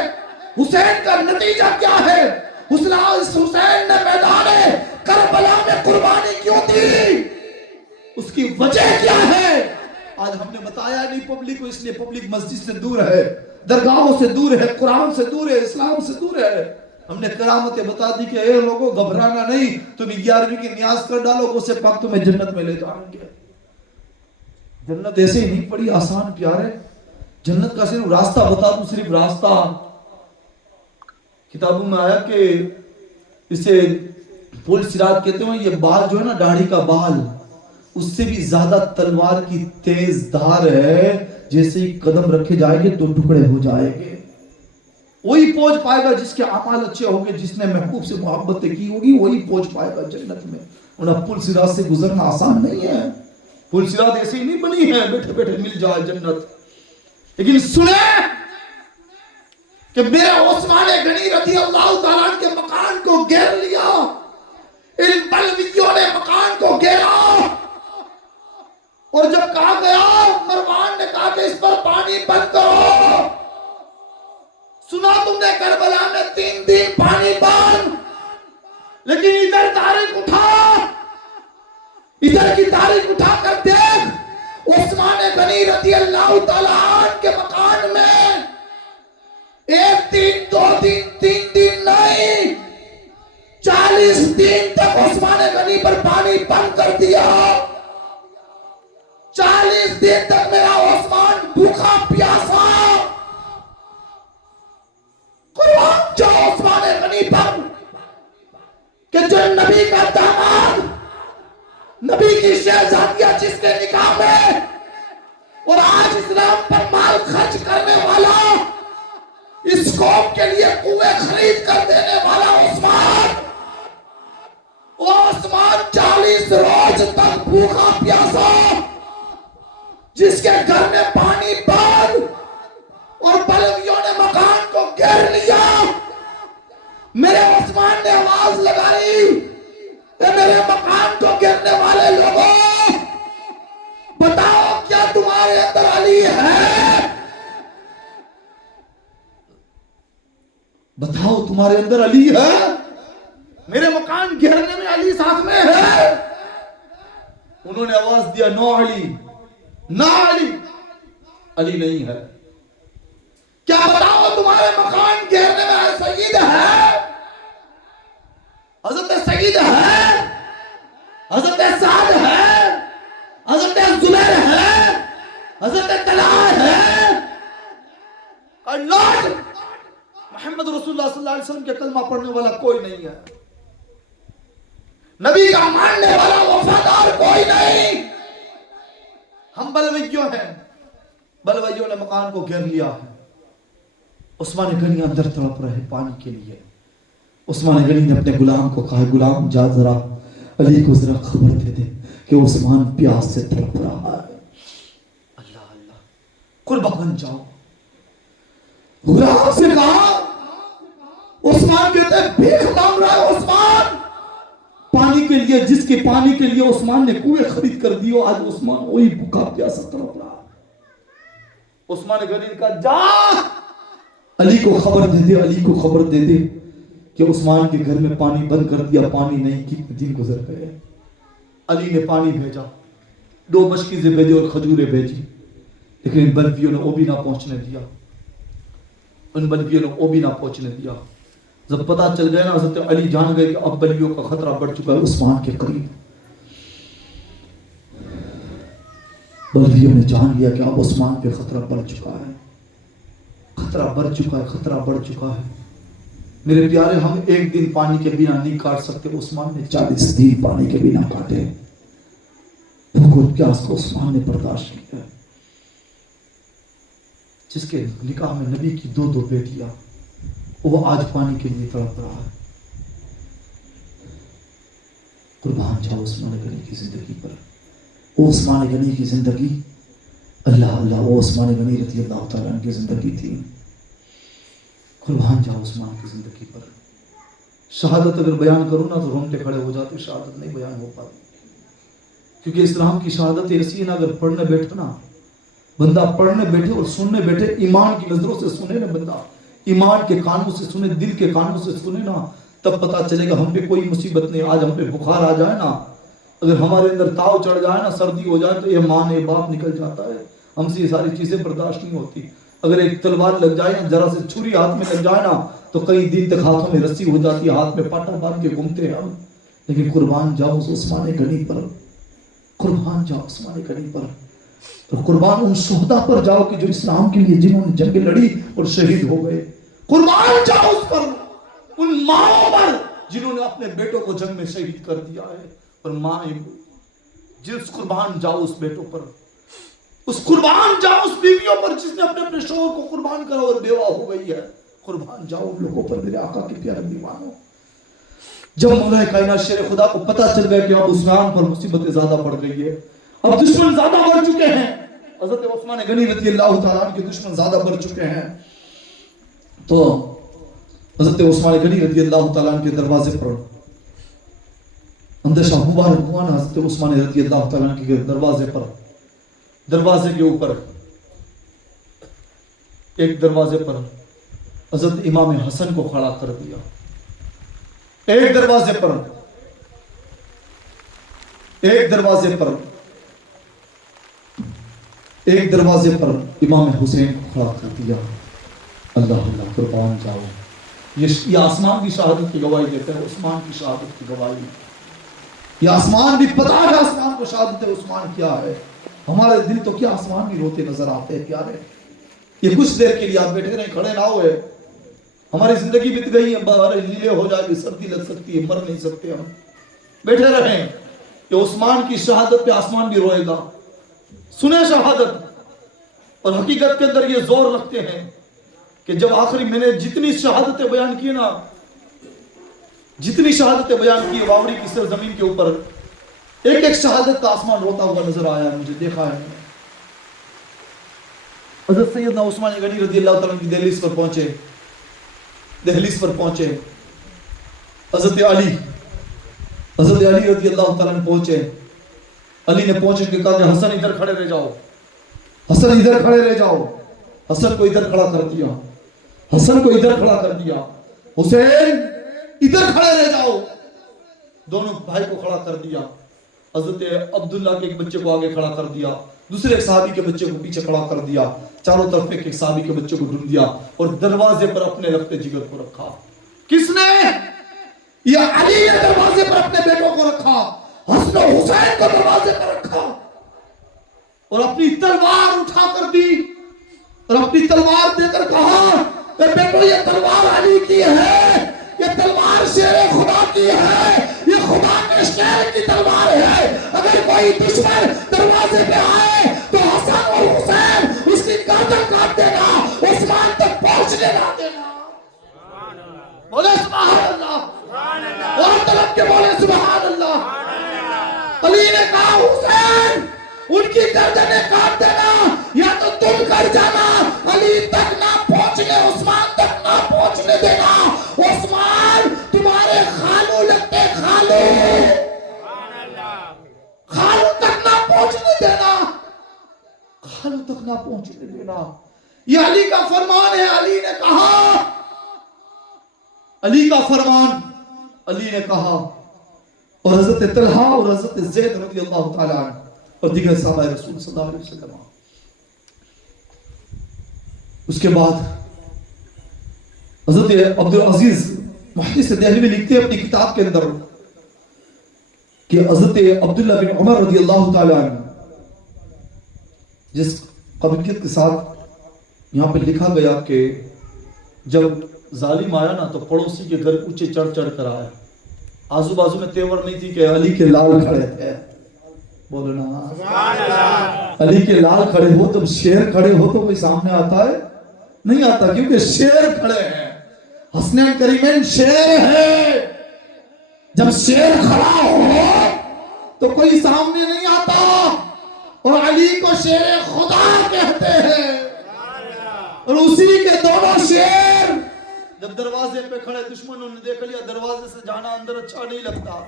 حسین کا نتیجہ کیا ہے, حسین نے میدان کربلا میں قربانی کیوں دی, اس کی وجہ کیا ہے. آج ہم نے بتایا نہیں پبلک کو, اس لیے پبلک مسجد سے دور ہے, درگاہوں سے دور ہے, قرآن سے دور ہے, اسلام سے دور ہے. ہم نے کرامتیں بتا دی کہ اے لوگوں گھبرانا نہیں, تم 11ویں کی نیاز کر ڈالو, اسے پاک تمہیں جنت میں لے جائیں گے. جنت ایسے ہی نہیں پڑی آسان پیارے. جنت کا صرف راستہ بتا دوں, صرف راستہ. کتابوں میں آیا کہ اسے پل صراط کہتے ہیں. یہ بال جو ہے نا, داڑھی کا بال, اس سے بھی زیادہ تلوار کی تیز دھار ہے. جیسے ہی قدم رکھے جائیں گے تو ٹکڑے ہو جائیں گے. وہی پہنچ پائے گا جس کے اعمال اچھے ہوں گے, جس نے محبوب سے محبتیں کی ہوگی, وہی پہنچ پائے گا جنت میں. ورنہ پل صراط سے گزرنا آسان نہیں ہے. پل صراط ایسے ہی نہیں بنی ہے بیٹھے بیٹھے مل جائے جنت. لیکن سنیں کہ میرے عثمان غنی رضی اللہ تعالیٰ عنہ کے مکان کو گھیر لیا, ان بلویوں نے مکان کو گھیرا, اور جب کہا گیا, مروان نے کہا کہ اس پر پانی بند کرو. سنا تم نے کربلا میں 3 دن پانی بند, لیکن ادھر تاریخ اٹھا, ادھر کی تاریخ اٹھا کر دیکھ, عثمان غنی رضی اللہ تعالیٰ عنہ کے مکان میں 1 دن 2 دن 3 دن نہیں, 40 دن پر پانی بند کر دیا. 40 دن تک میرا عثمان بھوکا پیاسا. قربان جاؤ عثمان غنی پر کہ جو نبی کا داماد، نبی کی شہزادیہ جس کے نکاح میں اور آج اسلام پر مال خرچ کرنے والا، اس قوم کے لیے کنویں خرید کر دینے والا عثمان، وہ عثمان 40 روز تک بھوکا پیاسا، جس کے گھر میں پانی بند اور بلویوں نے مکان کو گھیر لیا. میرے عثمان نے آواز لگائی کہ میرے مکان کو گھیرنے والے لوگوں، بتاؤ کیا تمہارے اندر علی ہے؟ بتاؤ تمہارے اندر علی ہے؟ میرے مکان گھیرنے میں علی ساتھ میں ہے. انہوں نے آواز دیا نو علی، نہ علی، علی نہیں ہے. کیا بتاؤ تمہارے مکان گھیرنے میں سید ہے؟ حضرت سعید ہے، حضرت سعد ہے، حضرت زبیر ہے، حضرت طلحہ ہے. اللہ محمد رسول اللہ صلی اللہ علیہ وسلم کے کلمہ پڑھنے والا کوئی نہیں ہے، نبی کا ماننے والا وفادار کوئی نہیں. ہم بلویوں ہیں، بلویوں نے مکان کو گھیر لیا ہے. عثمان غنی اندر تڑپ رہے پانی کے لیے. عثمان غنی نے اپنے غلام کو کہا غلام جا ذرا علی کو ذرا خبر دے دے کہ عثمان پیاس سے تڑپ رہا ہے. اللہ اللہ، قربان جاؤ. غلام سے کہا، عثمان کہتے ہیں بھیک مانگ رہا ہے عثمان پانی کے لیے، جس کے پانی کے لیے عثمان نے کنویں خرید کر دی، آج عثمان وہی بھوکا پیاسا تڑپ رہا ہے. عثمان غنی نے کہا جا علی کو خبر دے دے، علی کو خبر دے دے کہ عثمان کے گھر میں پانی بند کر دیا، پانی نہیں. کتنے دن گزر گئے. علی نے پانی بھیجا، 2 مشکیزیں بھیجی اور کھجوریں بھیجی، لیکن ان بلویوں نے وہ بھی نہ پہنچنے دیا. ان بلویوں نے وہ بھی نہ پہنچنے دیا. جب پتا چل گیا نا، حضرت علی جان گئے کہ اب بلویوں کا خطرہ بڑھ چکا ہے عثمان کے قریب. بلویوں نے جان لیا کہ اب عثمان پہ خطرہ بڑھ چکا ہے، خطرہ بڑھ چکا ہے، خطرہ بڑھ چکا ہے. میرے پیارے، ہم ایک دن پانی کے بنا نہیں کاٹ سکتے. عثمان نے 40 دن پانی کے بنا کاٹے. بھوک اور پیاس کو عثمان نے برداشت کیا. جس کے نکاح میں نبی کی 2 بیٹیاں، وہ آج پانی کے لیے تڑپ رہا ہے. قربان جاؤ عثمان غنی کی زندگی پر. وہ عثمان غنی کی زندگی، اللہ اللہ، وہ عثمان غنی رضی اللہ تعالیٰ عنہ کی زندگی تھی. قربان جاؤ عثمان کی زندگی پر. شہادت اگر بیان کروں نا تو رونگٹے کھڑے ہو جاتے. شہادت نہیں بیان ہو پاتی، کیونکہ اسلام کی شہادت ایسی ہے نا، اگر پڑھنے بیٹھے نا، بندہ پڑھنے بیٹھے اور سننے بیٹھے، ایمان کی نظروں سے سنے نا بندہ، ایمان کے کانوں سے سنے، دل کے کانوں سے سنے نا، تب پتا چلے گا ہم پہ کوئی مصیبت نہیں. آج ہم پہ بخار آ جائے نا، اگر ہمارے اندر تاؤ چڑھ جائے نا، سردی ہو جائے تو یہ ماں نے باپ نکل جاتا ہے. ہم سے یہ ساری چیزیں برداشت نہیں ہوتی. اگر ایک تلوار لگ جائے نا، ذرا سے چھری ہاتھ میں لگ جائے نا، تو کئی دن تک ہاتھوں میں رسی ہو جاتی ہے، ہاتھ میں پاٹا باندھ کے گھومتے ہیں ہم. لیکن قربان جاؤ اس عثمان غنی پر، قربان جاؤ عثمان غنی پر، اور قربان ان شہداء پر جاؤ کہ جو اسلام کے لیے جنہوں نے جنگ لڑی اور شہید ہو گئے. قربان جاؤ اس پر، ان ماں پر جنہوں نے اپنے بیٹوں کو جنگ میں شہید کر دیا ہے. اور ماں جس قربان جاؤ اس بیٹوں پر، اس قربان جاؤ اس بیویوں پر جس نے اپنے شوہر کو قربان کرا اور بیوہ ہو گئی ہے. قربان جاؤ ان لوگوں پر میرے آقا کے پیارے دیوانوں. جب مولا کائنات شیر خدا کو پتا چل گیا کہ اب عثمان پر مصیبتیں زیادہ بڑھ گئی ہے، اب دشمن زیادہ بڑھ چکے ہیں، حضرت عثمان غنی رضی اللہ تعالیٰ عنہ کے دشمن زیادہ بڑھ چکے ہیں، تو حضرت عثمان غنی رضی اللہ تعالیٰ عنہ کے دروازے پر اندیشہ مبارک ہوا نا. حضرت عثمان رضی اللہ تعالیٰ عنہ کے دروازے پر، دروازے کے اوپر ایک دروازے پر حضرت امام حسن کو کھڑا کر دیا. ایک دروازے پر امام حسین کو کھڑا کر دیا. اللہ اللہ، قربان جاؤ. یہ آسمان کی شہادت کی گواہی دیتا ہے، عثمان کی شہادت کی گواہی. یہ آسمان بھی پتا ہے آسمان کو شہادت عثمان کیا ہے. ہمارے دل تو کیا آسمان بھی روتے نظر آتے ہیں پیارے. یہ کچھ دیر کے لیے آپ بیٹھے رہیں, کھڑے نہ ہوئے. ہماری زندگی بیت گئی ہے, باہر لیلے ہو جائے گی, سردی لگ سکتی ہے, مر نہیں سکتے ہم. بیٹھے رہیں کہ عثمان کی شہادت پہ آسمان بھی روئے گا. سنیں شہادت. اور حقیقت کے اندر یہ زور رکھتے ہیں کہ جب آخری میں نے جتنی شہادتیں بیان کی نا, جتنی شہادتیں بیان کی واوڑی کی سرزمین کے اوپر, ایک ایک شہادت کا آسمان روتا ہوا نظر آیا ہے, مجھے دیکھا ہے. حضرت سیدنا عثمان غنی رضی اللہ تعالیٰ کی دہلیز پر پہنچے, دہلیز پر پہنچے. حضرت علی رضی اللہ تعالیٰ پہنچے. علی نے پہنچے کہ کہا کہ حسن ادھر کھڑے رہ جاؤ, حسن ادھر کھڑے رہ جاؤ. حسن کو ادھر کھڑا کر دیا, حسن کو ادھر کھڑا کر دیا. حسین ادھر کھڑے رہ جاؤ. دونوں بھائی کو کھڑا کر دیا. حضرت عبداللہ کے ایک بچے کو آگے کھڑا کر دیا, دوسرے ایک صحابی کے بچے کو پیچھے کھڑا کر دیا, چاروں طرف ایک صحابی کے بچے کو ڈھونڈ دیا اور دروازے پر اپنے رخت جگر کو رکھا. کس نے؟ یہ علی نے دروازے پر اپنے بیٹوں کو رکھا, حسن و حسین کو دروازے پر رکھا اور اپنی تلوار اٹھا کر دی اور اپنی تلوار دے کر کہا کہ بیٹو یہ تلوار علی کی ہے, یہ تلوار شیر خدا کی ہے, یہ خدا کے شیر کی تلوار ہے. اگر کوئی دشمن دروازے پہ آئے تو حسن اور حسین اس کی گردن کاٹ دینا, عثمان تک پہنچنے نہ دینا. بولے سبحان اللہ, اور طلب کے بولے سبحان اللہ. علی نے کہا حسین ان کی گردنیں کاٹ دینا یا تو تم کر جانا, علی تک نہ پہنچنے, عثمان تک نہ پہنچنے دینا. عثمان تمہارے خالو لگتے, خالو تک نہ پہنچنے دینا, خالو تک نہ پہنچنے دینا. یہ علی کا فرمان ہے. علی نے کہا, علی کا فرمان, علی نے کہا. اور حضرت طلحہ اور حضرت زید رضی اللہ تعالیٰ عنہ اور دیگر صحابہ رسول صلی اللہ علیہ وسلم. اس کے بعد حضرت عبدالعزیز محدث دہلوی لکھتے ہیں اپنی کتاب کے اندر کہ حضرت عبداللہ بن عمر رضی اللہ تعالیٰ عنہ, جس قبیلیت کے ساتھ یہاں پہ لکھا گیا کہ جب ظالم آیا نا تو پڑوسی کے گھر اونچے چڑھ چڑھ کر آیا. آزو بازو میں تیور نہیں تھی کہ علی کے لال کھڑے تھے. بولنا سبحان اللہ. علی کے لال کھڑے ہو, جب شیر کھڑے ہو تو کوئی سامنے آتا ہے؟ نہیں آتا, کیونکہ شیر کھڑے ہیں. حسنین کریمین شیر ہے. جب شیر کھڑا ہو تو کوئی سامنے نہیں آتا. اور علی کو شیر خدا کہتے ہیں. اور اسی کے دونوں شیر جب دروازے پہ کھڑے, دشمنوں نے دیکھ لیا دروازے سے جانا اندر اچھا نہیں لگتا.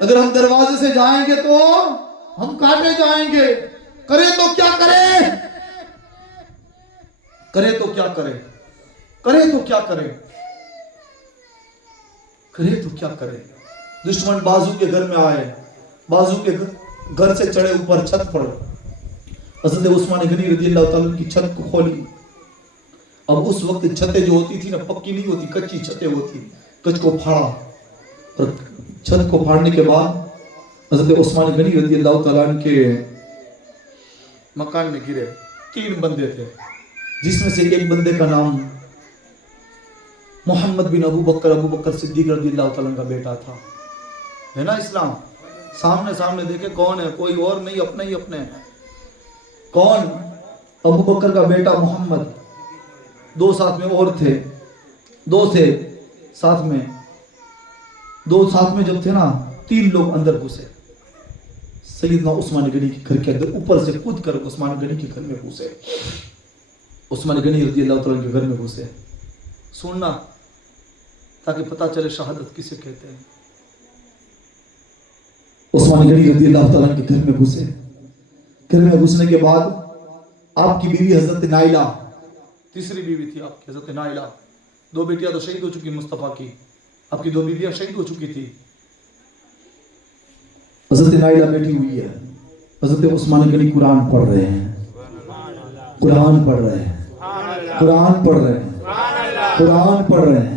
اگر ہم دروازے سے جائیں گے تو ہم کاٹے جائیں گے. کرے تو کیا کرے, کرے تو کیا کرے, کرے تو کیا کرے, کرے تو کیا کرے. دشمن بازو کے گھر میں آئے, بازو کے گھر سے چڑھے اوپر چھت پر. حضرت عثمان غنی رضی اللہ تعالیٰ کی چھت کو کھولی. اب اس وقت چھتیں جو ہوتی تھی نا پکی نہیں ہوتی, کچی چھتیں ہوتی. کچ کو پھاڑا اور چھت کو پھاڑنے کے بعد حضرت عثمان غنی رضی اللہ تعالیٰ عنہ کے مکان میں گرے. 3 بندے تھے, جس میں سے ایک بندے کا نام محمد بن ابو بکر صدیق رضی اللہ تعالیٰ عنہ کا بیٹا تھا. ہے نا اسلام, سامنے دیکھے کون ہے, کوئی اور نہیں, اپنے ہی اپنے ہیں. کون؟ ابو بکر کا بیٹا محمد. 2 ساتھ میں اور تھے, 2 تھے ساتھ میں. 2 ساتھ میں جب تھے نا, 3 لوگ اندر گھسے. سیدنا عثمان غنی کے گھر کے اندر اوپر سے کود کر عثمان غنی کے گھر میں گھسے. عثمان غنی رضی اللہ تعالیٰ کے گھر میں گھسے. سننا تاکہ پتہ چلے شہادت کسے کہتے ہیں. عثمان غنی رضی اللہ تعالیٰ کے گھر میں گھسے. گھر میں گھسنے کے بعد آپ کی بیوی حضرت نائلہ, تیسری بیوی تھی آپ کی حضرت نائلہ. 2 بیٹیاں تو شہید ہو چکی مصطفیٰ کی, آپ کی 2 بیویاں شہید ہو چکی تھی. حضرت نائلہ بیٹھی ہوئی ہے. حضرت عثمان غنی قرآن پڑھ رہے ہیں, قرآن پڑھ رہے ہیں, قرآن پڑھ رہے ہیں, قرآن پڑھ رہے ہیں.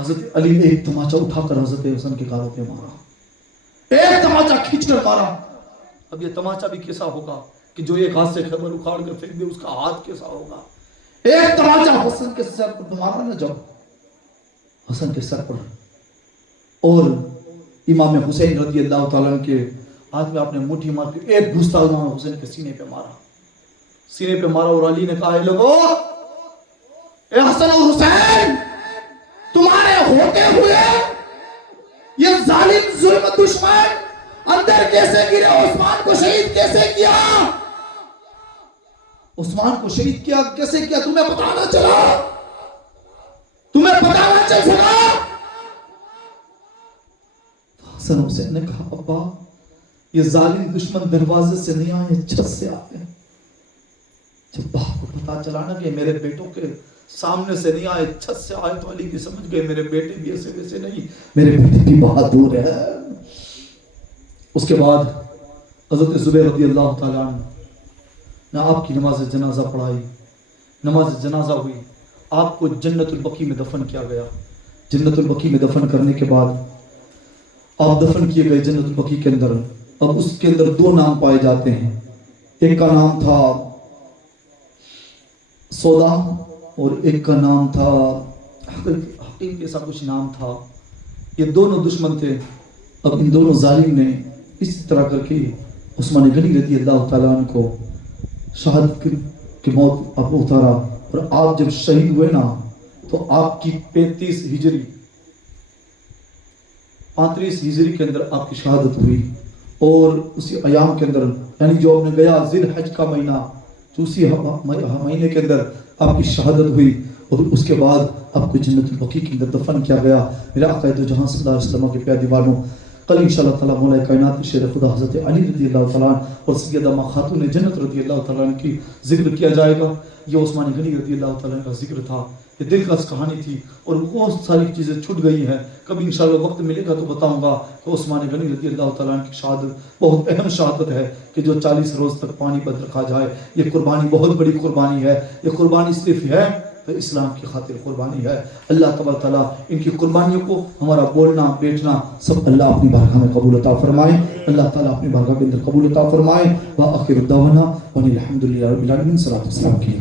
حضرت علی نے ایک تماچا اٹھا کر حضرت حسن کے گالوں پہ مارا، ایک تماچا کھینچ کر مارا۔ اب یہ تماچا بھی کیسا ہوگا کہ جو ایک ہاتھ سے خیبر اکھاڑ کر پھینک دے، اس کا ہاتھ کیسا ہوگا؟ ایک تماچا حسن کے سر پر مارا نہ، جب حسن کے سر پر، اور امام حسین رضی اللہ تعالیٰ عنہ کے ہاتھ میں آپ نے مٹھی مار کے ایک گھستا امام حسین کے سینے پہ مارا، سینے پہ مارا، اور علی نے کہا اے لوگو، اے حسن اور حسین، تمہارے ہوتے ہوئے یہ ظالم ظلم دشمن اندر کیسے گرے، عثمان کو شہید کیسے کیا، عثمان کو شہید کیا کیسے کیا، تمہیں پتہ نہ چلا، تمہیں پتہ نہ چل سکا؟ حسن حسین نے کہا ابا، یہ ظالم دشمن دروازے سے نہیں آئے، چھت سے آئے۔ جب باپ کو پتا چلا نا کہ میرے بیٹوں کے سامنے سے نہیں آئے، چھت سے آئے، تو علی بھی سمجھ گئے میرے بیٹے بھی ایسے ویسے نہیں، میرے بیٹے بھی بہادر ہے۔ اس کے بعد حضرت زبیر رضی اللہ تعالیٰ عنہ نے آپ کی نماز جنازہ پڑھائی، نماز جنازہ ہوئی، آپ کو جنت البقیع میں دفن کیا گیا۔ جنت البقیع میں دفن کرنے کے بعد آپ دفن کیے گئے جنت البقیع کے اندر۔ اب اس کے اندر دو نام پائے جاتے ہیں، ایک کا نام تھا سودا اور ایک کا نام تھا حقیق، ایسا کچھ نام تھا۔ یہ دونوں دشمن تھے۔ اب ان دونوں ظالم نے اس طرح کر کے عثمان غنی رضی اللہ تعالیٰ عنہ کو شہادت کی موت اب اتارا، اور آپ جب شہید ہوئے نا تو آپ کی 35 ہجری کے اندر آپ کی شہادت ہوئی، اور اسی ایام کے اندر، یعنی جو آپ نے گیا ذی الحج کا مہینہ، جو اسی مہینے کے اندر آپ کی شہادت ہوئی، اور اس کے بعد آپ کو جنت البقیع کے اندر دفن کیا گیا۔ میرے آقا دو جہاں صلی اللہ علیہ وسلم کے پیارے دیوانوں، کل انشاءاللہ تعالیٰ مولا کائنات شیر خدا حضرت علی رضی اللہ تعالیٰ عنہ اور سیدہ ماں خاتون جنت رضی اللہ تعالیٰ عنہ کی ذکر کیا جائے گا۔ یہ عثمان غنی رضی اللہ تعالیٰ عنہ کا ذکر تھا، یہ دلکش کہانی تھی، اور بہت ساری چیزیں چھٹ گئی ہیں۔ کبھی انشاءاللہ وقت ملے گا تو بتاؤں گا کہ عثمان غنی رضی اللہ تعالیٰ عنہ کی شہادت بہت اہم شہادت ہے، کہ جو 40 روز تک پانی پر رکھا جائے۔ یہ قربانی بہت بڑی قربانی ہے، یہ قربانی صرف ہے تو اسلام کی خاطر قربانی ہے۔ اللہ تبارک تعالیٰ ان کی قربانیوں کو، ہمارا بولنا بیٹھنا سب اللہ اپنی بارگاہ میں قبول عطا فرمائے، اللہ تعالیٰ اپنی بارگاہ کے اندر قبول عطا فرمائے۔ وآخر دعوانا ان الحمد للہ رب العالمین، صلاۃ والسلام کی